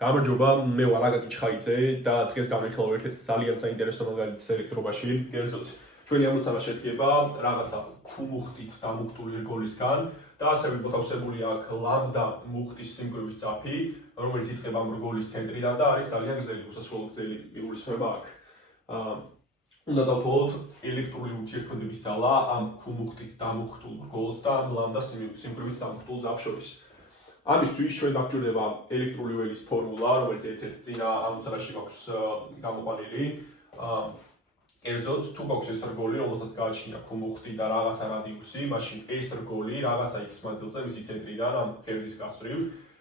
გამარჯობა, მე ვარ აგატი ჩხაიძე და დღეს განვიხილავ ერთ-ერთ ძალიან საინტერესო მაგალითს ელექტრობაში. კერძოდ, ჩვენი ამოცანა შედგება რაღაცა ქუმუხტით დამუხტული რგოლისგან და ასევე მოთავსებული აქვს ლამბდა მუხტის სიმკვრივის წაფი, რომელიც იწყება ამ რგოლის ცენტრიდან და არის ძალიან გრძელი, უსასრულო გრძელი მიგულისხმება აქ. უნდა დავთვალოთ ელექტრული ურთიერთქმედების ძალა ამ ქუმუხტით დამუხტულ რგოლს და ამ ლამბდა სიმკვრივით დამუხტულ ძაფს შორის. ამისთვის ჩვენ გვაგვჭირდება ელექტრული ველის ფორმულა, რომელიც ერთ-ერთ წინა ამოცანაში გვაქვს გამოყვანილი. კერძოდ, თუ გვაქვს ეს რგოლი, რომელსაც გააჩნია ქუმუხტი და რაღაცა რადიუსი, მაშინ ეს რგოლი რაღაცა x მანძილზე მისი ცენტრიდან ამ ღერძის გასწვრივ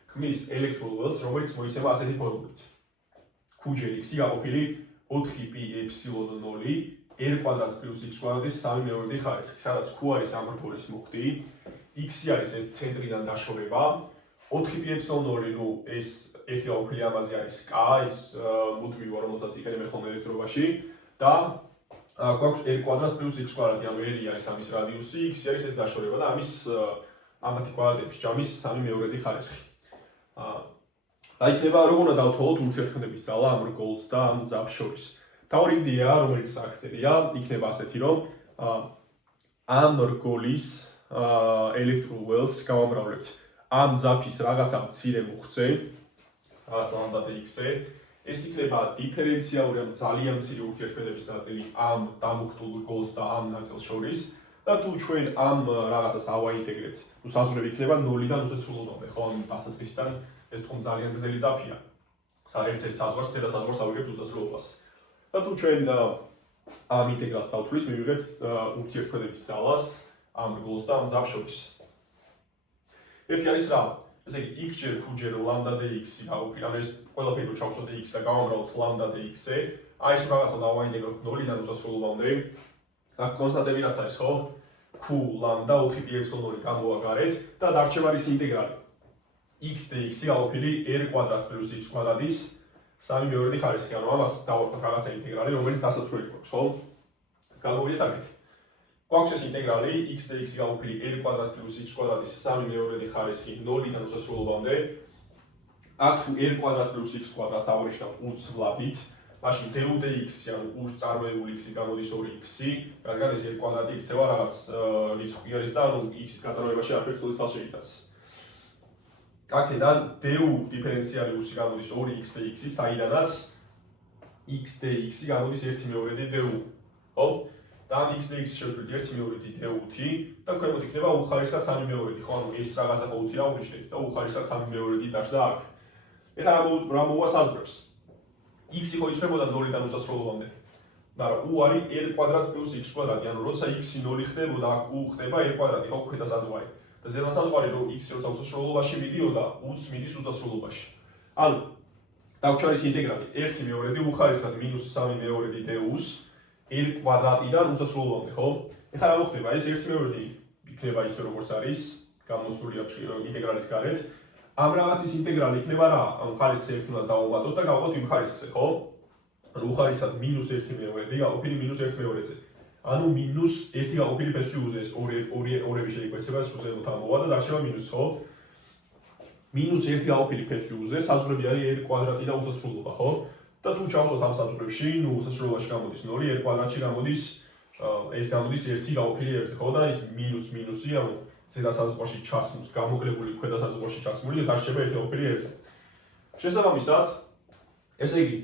ქმნის ელექტრულ ველს, რომელიც მოიცემა ასეთი ფორმულით. q-ჯერ x გაყოფილი 4πε0 r კვადრატს პლუს x კვადრატის 3/4 ხარისხი, სადაც q არის ამ რგოლის მუხტი, x არის ეს ცენტრიდან დაშორება. 4πε0, ნუ ეს ერთი გაყოფილი ამაზე არის k, ის მუდმივა, რომელსაც იყენებენ ხოლმე ელექტრობაში და გვაქვს r კვადრატს პლუს x კვადრატი, ანუ r არის ამის რადიუსი, x არის ეს დაშორება და ამის ამათი კვადრატების ჯამის 3/4 ხარისხი. რა იქნება, როგორ უნდა დავთვალოთ ურთიერთქმედების ძალა ამ რგოლს და ამ ძაფს შორის. თავი იდეა, რომელიც აქ წერია, იქნება ასეთი, რომ ამ რგოლის ელექტრულ ველს გავამრავლებთ ამ ძაფის რაღაცა მცირე მუხტზე, რაღაც ლამბდა x-ზე, ეს იქნება დიფერენციალური, ანუ ძალიან მცირე ურთიერთქმედების ნაწილი ამ დამუხტულ რგოლს და ამ ნაწილს შორის და თუ ჩვენ ამ რაღაცას ავაინტეგრებთ, ნუ საზღვრები იქნება 0-დან უსასრულომდე, ხო, ანუ დასაწყისიდან ეს თქო ძალიან გრძელი ძაფია. ერთ-ერთ საზღვარს, ზედა საზღვარს ავიღებთ უსასრულობას. და თუ ჩვენ ამ ინტეგრალს დავთვლით, მივიღებთ ურთიერთქმედების ძალას ამ რგოლს და ამ ძაფს შორის. ერთი არის რა? ესე იგი, x-ჯერ q-ჯერ ლამბდა dx გაუქმი, ანუ ეს ყველაფერი რო ჩავსვათ x და გავამრავლოთ ლამბდა dx-ზე, აი ეს რაღაცა დავაინტეგროთ 0-დან უსასრულობამდე. აქ კონსტანტები რაც არის, ხო? q ლამბდა 4πε0 გამოვა გარეთ და დარჩება ის ინტეგრალი. x dx გაუქმი r კვადრატს პლუს x კვადრატის 3/4 ხარისხი, ანუ ამას დავარქვათ რაღაცა ინტეგრალი, რომელიც დასათვლელი გვაქვს, ხო? გამოვიდეთ აქეთ. გვაქვს ეს ინტეგრალი x dx გაუქმი r კვადრატს პლუს x კვადრატის 3/4 ხარისხი 0-დან უსასრულობამდე. აქ თუ r კვადრატს პლუს x კვადრატს ავნიშნავთ უცვლადით, მაშინ dou dx-ი, ანუ უს წარმოებული x-ი გამოდის 2x-ი, რადგან ეს r კვადრატი იქცევა რაღაც რიცხვი არის და ანუ x-ით გაწარმოებაში არაფერს ცოლის თავს შეიტანს. აქედან dou დიფერენციალი უს გამოდის 2x dx-ი, საიდანაც x dx-ი გამოდის 1/2 dou. ხო? და ამ x dx-ს შევცვლით 1/2 dou-თი და ქვემოთ იქნება უხარისხად 3/2, ხო? ანუ ეს რაღაცა ყოველთი აღვნიშნეთ და უხარისხად 3/2 დაჭდა აქ. ეხლა რა მოვა საზღვრებს? x იყო იცვლებოდა 0-დან უსასრულობამდე. მაგრამ u არის r კვადრატს პლუს x კვადრატი, ანუ როცა x-ი 0 ხდებოდა, აქ u ხდება r კვადრატი, ხო, ქვედა საზღვარი. და ზედა საზღვარი რო x როცა უსასრულობაში მიდიოდა, u-ს მიდის უსასრულობაში. ანუ დავჩარის ინტეგრალი 1/2 უხარისხად მინუს 3/2 dou-ს r კვადრატიდან უსასრულობამდე, ხო? ეხლა რა მოხდება? ეს 1/2 იქნება ისე როგორც არის, გამოსული აქვს ინტეგრალის გარეთ. ამ რაღაცის ინტეგრალი იქნება რა? ანუ ხარისხს 1 უნდა დავუმატოთ და გავყოთ იმ ხარისხზე, ხო? ანუ უხარისხად მინუს 1/2 გაყოფილი მინუს 1/2-ზე. ანუ მინუს 1 გაყოფილი ფსუ-ზე, ეს ორები შეიკვეცება, სულზე მოთამოვა და დარჩება მინუს, ხო? მინუს 1 გაყოფილი ფსუ-ზე, საზღვრები არის r კვადრატი და უსასრულობა, ხო? და თუ ჩავსვათ ამ საზღვრებში, ნუ უსასრულობაში გამოდის 0, r კვადრატში გამოდის ეს გამოდის 1 გაყოფილი r-ზე, ხო? და ის მინუს მინუსი, ანუ ზედა საზღვარში ჩასმულს, გამოკლებული ქვედა საზღვარში ჩასმული და დარჩება 1 გაყოფილი r-ზე. შესაბამისად, ესე იგი,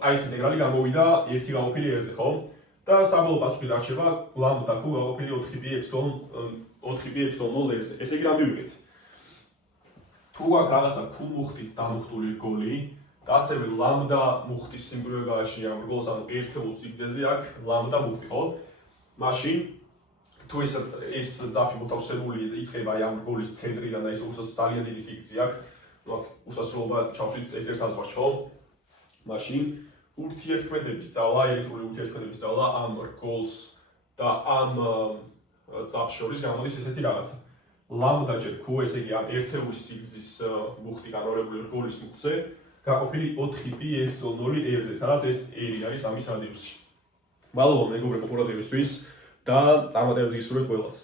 აი ეს ინტეგრალი გამოვიდა 1 გაყოფილი r-ზე, ხო? და საბოლოო პასუხი დარჩება ლამბდა q გაყოფილი 4πε0 r-ზე. ესე იგი, რა მივიღეთ? თუ გვაქვს რაღაცა q მუხტით დამუხტული რგოლი და ასევე ლამბდა მუხტის სიმკვრივე გააჩნია ამ რგოლს, ანუ ერთეულ სიგრძეზე აქ ლამბდა მუხტი, ხო? მაშინ თუ ეს ძაფი მოთავსებული იწყება აი ამ რგოლის ცენტრიდან და ის ძალიან დიდი სიგრძე აქვს, ნუ აქ უსასრულობა ჩავსვით ერთ-ერთ საზღვარში, ხო? მაშინ ურთიერთქმედების ძალა, ელექტრული ურთიერთქმედების ძალა ამ რგოლს და ამ ძაფს შორის გამოდის ესეთი რაღაცა. ლამბდა-ჯერ q, ესე იგი ამ ერთეული სიგრძის მუხტი განმავლებული რგოლის მუხტზე, გაყოფილი 4πε0 r-ზე, სადაც ეს r არის ამის რადიუსი. მადლობა მეგობრებო ყურადღებისთვის და წარმატებებს გისურვებთ ყველას.